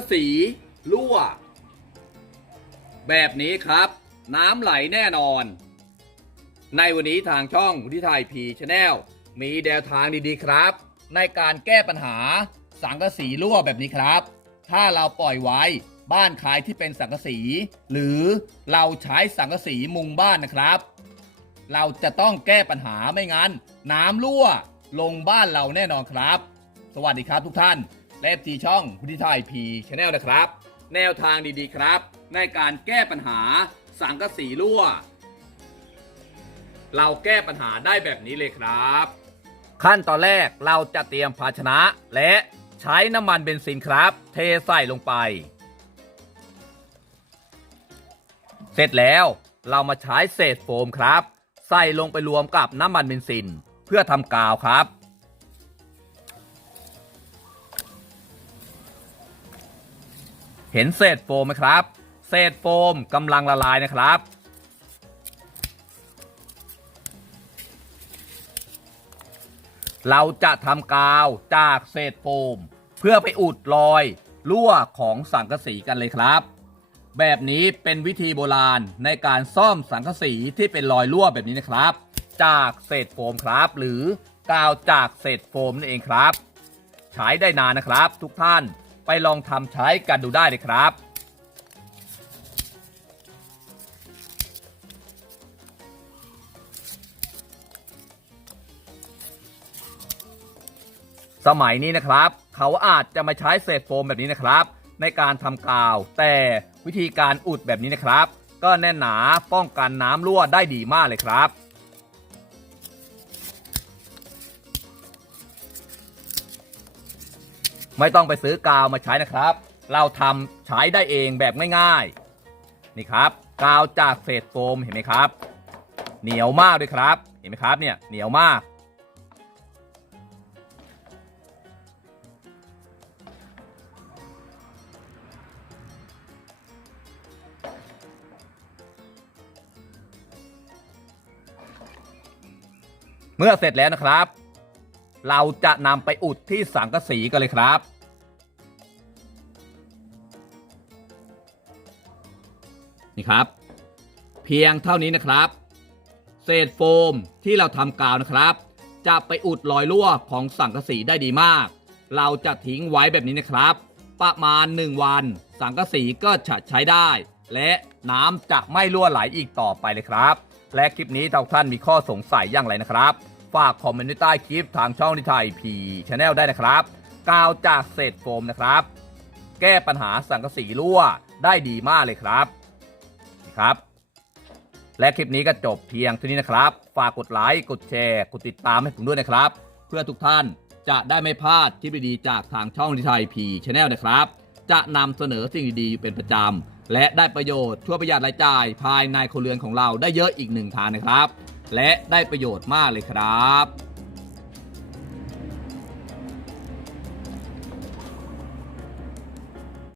กะสีรั่ว แบบนี้ครับ น้ำไหลแน่นอน ในวันนี้ทางช่องที่ไทยพีชแนลมีแนวทางดีๆครับ ในการแก้ปัญหาสังกะสีรั่วแบบนี้ครับ ถ้าเราปล่อยไว้บ้านใครที่เป็นสังกะสี หรือเราใช้สังกะสีมุงบ้านนะครับ เราจะต้องแก้ปัญหาไม่งั้น น้ำรั่วลงบ้านเราแน่นอนครับ สวัสดีครับทุกท่าน และทีช่องพุทธิไทยพีชแนลนะครับ แนวทางดีๆครับ ในการแก้ปัญหาสังกะสีรั่ว เราแก้ปัญหาได้แบบนี้เลยครับ ขั้นตอนแรกเราจะเตรียมภาชนะ และใช้น้ำมันเบนซินครับ เทใส่ลงไป เสร็จแล้วเรามาใช้เศษโฟมครับ ใส่ลงไปรวมกับน้ำมันเบนซิน เพื่อทำกาวครับ เห็นเศษโฟมไหมครับ เศษโฟมกำลังละลายนะครับ เราจะทำกาวจากเศษโฟม เพื่อไปอุดรอยรั่วของสังกะสีกันเลยครับ แบบนี้เป็นวิธีโบราณในการซ่อมสังกะสีที่เป็นรอยรั่วแบบนี้นะครับ จากเศษโฟมครับ หรือกาวจากเศษโฟมนั่นเองครับ ใช้ได้นานนะครับทุกท่าน ไปลองทำใช้กันดูได้เลยครับสมัยนี้นะครับ เขาอาจจะมาใช้เศษโฟมแบบนี้นะครับ ในการทำกาว แต่วิธีการอุดแบบนี้นะครับ ก็แน่นหนาป้องกันน้ำรั่วได้ดีมากเลยครับ ไม่ต้องไปซื้อกาวมาใช้นะครับ เราทำใช้ได้เองแบบง่ายๆ นี่ครับ กาวจากเศษโฟมเห็นไหมครับ เหนียวมากด้วยครับ เห็นไหมครับเนี่ยเหนียวมาก เมื่อเสร็จแล้วนะครับ เราจะนำไปอุดที่สังกะสีกันเลยครับ นี่ครับ เพียงเท่านี้นะครับ เศษโฟมที่เราทำกาวนะครับ จะไปอุดรอยรั่วของสังกะสีได้ดีมาก เราจะทิ้งไว้แบบนี้นะครับ ประมาณ 1 วัน สังกะสีก็จะใช้ได้ และน้ำจะไม่รั่วไหลอีกต่อไปเลยครับ และคลิปนี้ทุกท่านมีข้อสงสัยอย่างไรนะครับ ฝากคอมเมนต์ไว้ใต้คลิปทางช่องนิทายพีชาแนลได้นะครับกาวจากเศษโฟมนะครับ แก้ปัญหาสังกะสีรั่วได้ดีมากเลยครับนี่ครับ และคลิปนี้ก็จบเพียงเท่านี้นะครับ ฝากกดไลค์กดแชร์ กดติดตามให้ผมด้วยนะครับ เพื่อทุกท่านจะได้ไม่พลาดคลิปดีๆจากทางช่องนิทายพีชาแนลนะครับ จะนำเสนอสิ่งดีๆเป็นประจำและได้ประโยชน์ช่วยประหยัดรายจ่ายภายในครัวเรือนของเราได้เยอะอีกหนึ่งทางนะครับ และได้ประโยชน์มากเลยครับ